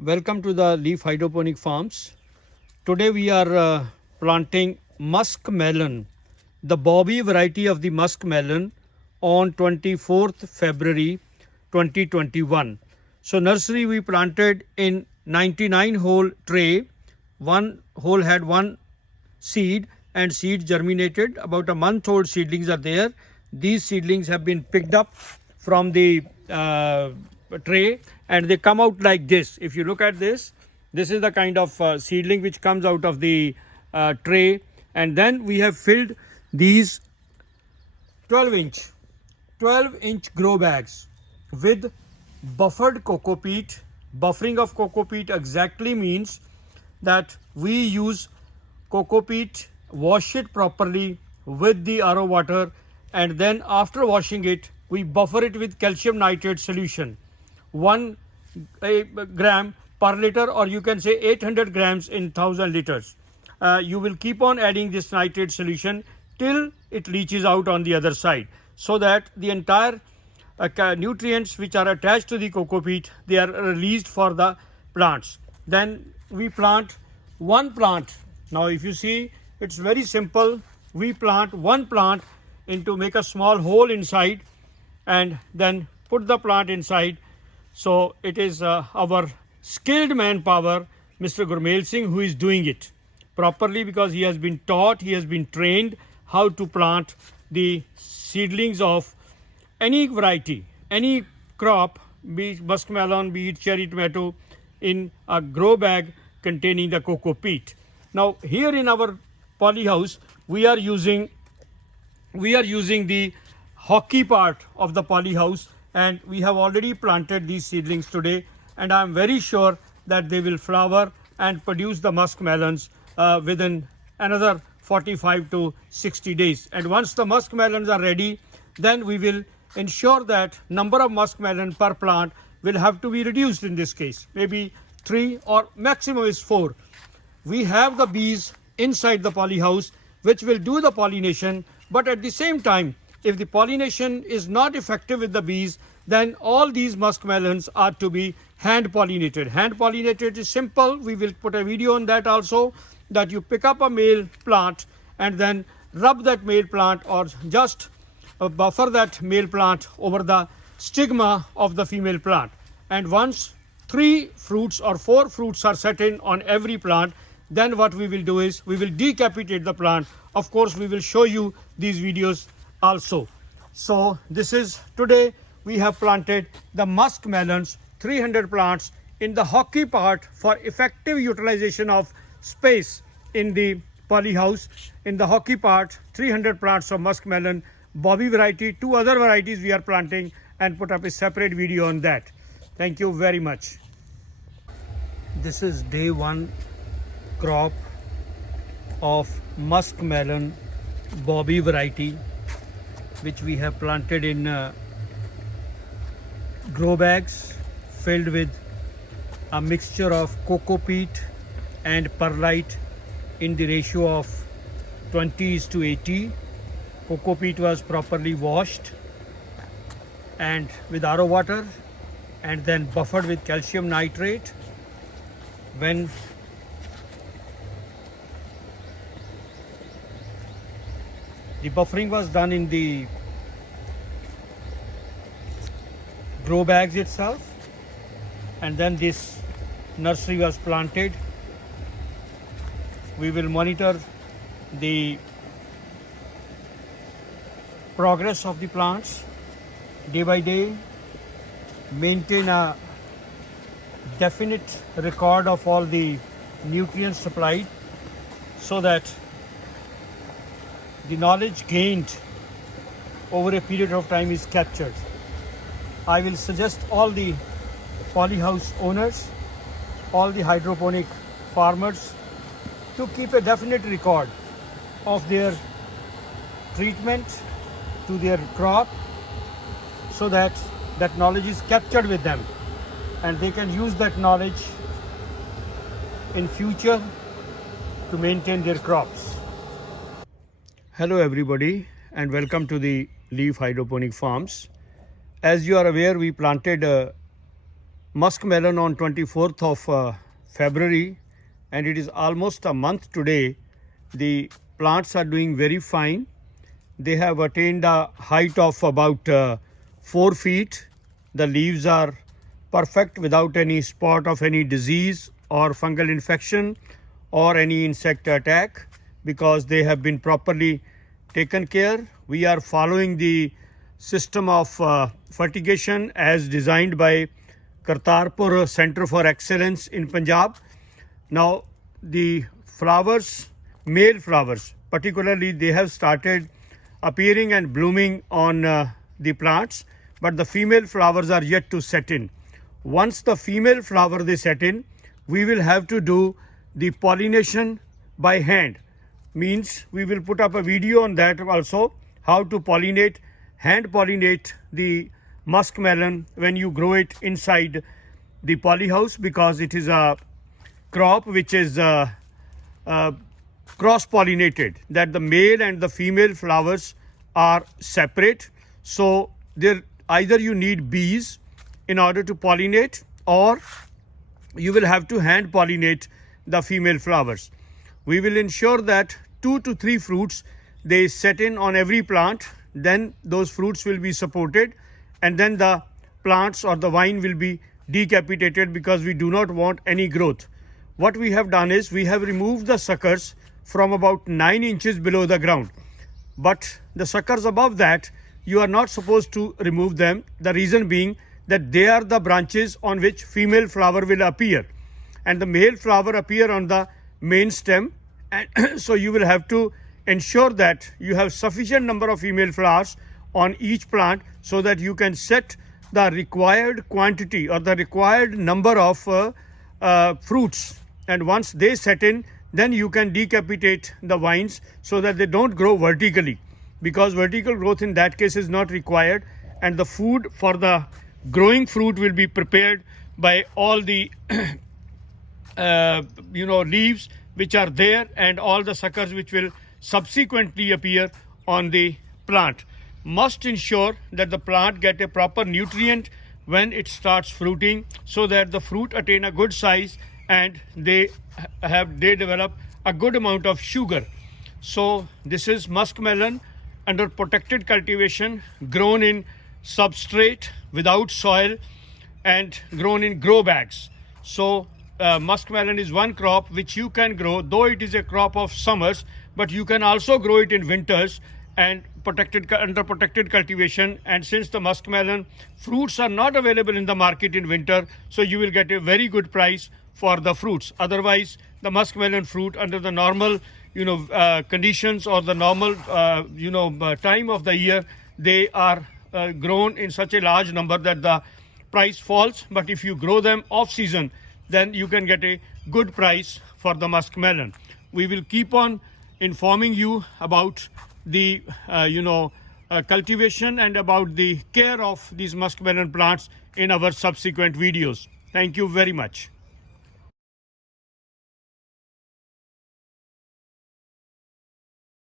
Welcome to the Leaf Hydroponic Farms. Today we are planting musk melon, the Bobby variety of the musk melon on 24th February 2021. So nursery we planted in 99 hole tray. One hole had one seed and seed germinated. About a month old seedlings are there. These seedlings have been picked up from the tray and they come out like this. If you look at this, this is the kind of seedling which comes out of the tray, and then we have filled these 12-inch grow bags with buffered coco peat. Buffering of coco peat exactly means that we use coco peat, wash it properly with the RO water, and then after washing it we buffer it with calcium nitrate solution, 1 gram per liter, or you can say 800 grams in 1000 liters. You will keep on adding this nitrate solution till it leaches out on the other side, so that the entire nutrients which are attached to the coco peat, they are released for the plants. Then we plant one plant. Now if you see, it's very simple. We plant one plant into, make a small hole inside and then put the plant inside. So it is our skilled manpower, Mr. Gurmail Singh, who is doing it properly, because he has been taught, he has been trained how to plant the seedlings of any variety, any crop, be it muskmelon, be it cherry tomato, in a grow bag containing the coco peat. Now here in our poly house we are using the hockey part of the poly house, and we have already planted these seedlings today, and I am very sure that they will flower and produce the musk melons within another 45 to 60 days. And once the musk melons are ready, then we will ensure that number of musk melon per plant will have to be reduced. In this case, maybe 3 or maximum is 4. We have the bees inside the poly house which will do the pollination, but at the same time, if the pollination is not effective with the bees, then all these musk melons are to be hand pollinated. Hand pollinated is simple. We will put a video on that also, that you pick up a male plant and then rub that male plant, or just buffer that male plant over the stigma of the female plant. And once 3 fruits or 4 fruits are set in on every plant, then what we will do is we will decapitate the plant. Of course, we will show you these videos also. So this is, today we have planted the musk melons, 300 plants in the hockey part for effective utilization of space in the poly house. In the hockey part, 300 plants of musk melon, Bobby variety. 2 other varieties we are planting, and put up a separate video on that. Thank you very much. This is day 1 crop of musk melon Bobby variety, which we have planted in grow bags filled with a mixture of coco peat and perlite in the ratio of 20:80. Coco peat was properly washed and with RO water, and then buffered with calcium nitrate. When the buffering was done in the grow bags itself, and then this nursery was planted. We will monitor the progress of the plants day by day, maintain a definite record of all the nutrients supplied, so that the knowledge gained over a period of time is captured. I will suggest all the polyhouse owners, all the hydroponic farmers, to keep a definite record of their treatment to their crop, so that that knowledge is captured with them and they can use that knowledge in future to maintain their crops. Hello everybody, and welcome to the Leaf Hydroponic Farms. As you are aware, we planted muskmelon on 24th of February, and it is almost a month today. The plants are doing very fine. They have attained a height of about 4 feet. The leaves are perfect without any spot of any disease or fungal infection or any insect attack, because they have been properly taken care. We are following the system of fertigation as designed by Kartarpur Center for Excellence in Punjab. Now the flowers, male flowers particularly, they have started appearing and blooming on the plants, but the female flowers are yet to set in. Once the female flower they set in, we will have to do the pollination by hand. Means we will put up a video on that also, how to pollinate, hand pollinate the muskmelon when you grow it inside the polyhouse, because it is a crop which is cross pollinated, that the male and the female flowers are separate. So there either you need bees in order to pollinate, or you will have to hand pollinate the female flowers. We will ensure that 2 to 3 fruits they set in on every plant, then those fruits will be supported, and then the plants or the vine will be decapitated, because we do not want any growth. What we have done is we have removed the suckers from about 9 inches below the ground, but the suckers above that you are not supposed to remove them. The reason being that they are the branches on which female flower will appear, and the male flower appear on the main stem, and so you will have to ensure that you have sufficient number of female flowers on each plant, so that you can set the required quantity or the required number of fruits, and once they set in, then you can decapitate the vines so that they don't grow vertically, because vertical growth in that case is not required, and the food for the growing fruit will be prepared by all the leaves which are there, and all the suckers which will subsequently appear on the plant. Must ensure that the plant get a proper nutrient when it starts fruiting, so that the fruit attain a good size and they develop a good amount of sugar. So this is muskmelon under protected cultivation, grown in substrate without soil and grown in grow bags. So muskmelon is one crop which you can grow, though it is a crop of summers, but you can also grow it in winters and under protected cultivation. And since the muskmelon fruits are not available in the market in winter, so you will get a very good price for the fruits. Otherwise, the muskmelon fruit under the normal conditions or the normal time of the year, they are grown in such a large number that the price falls. But if you grow them off season, then you can get a good price for the muskmelon. We will keep on informing you about the cultivation and about the care of these muskmelon plants in our subsequent videos. Thank you very much.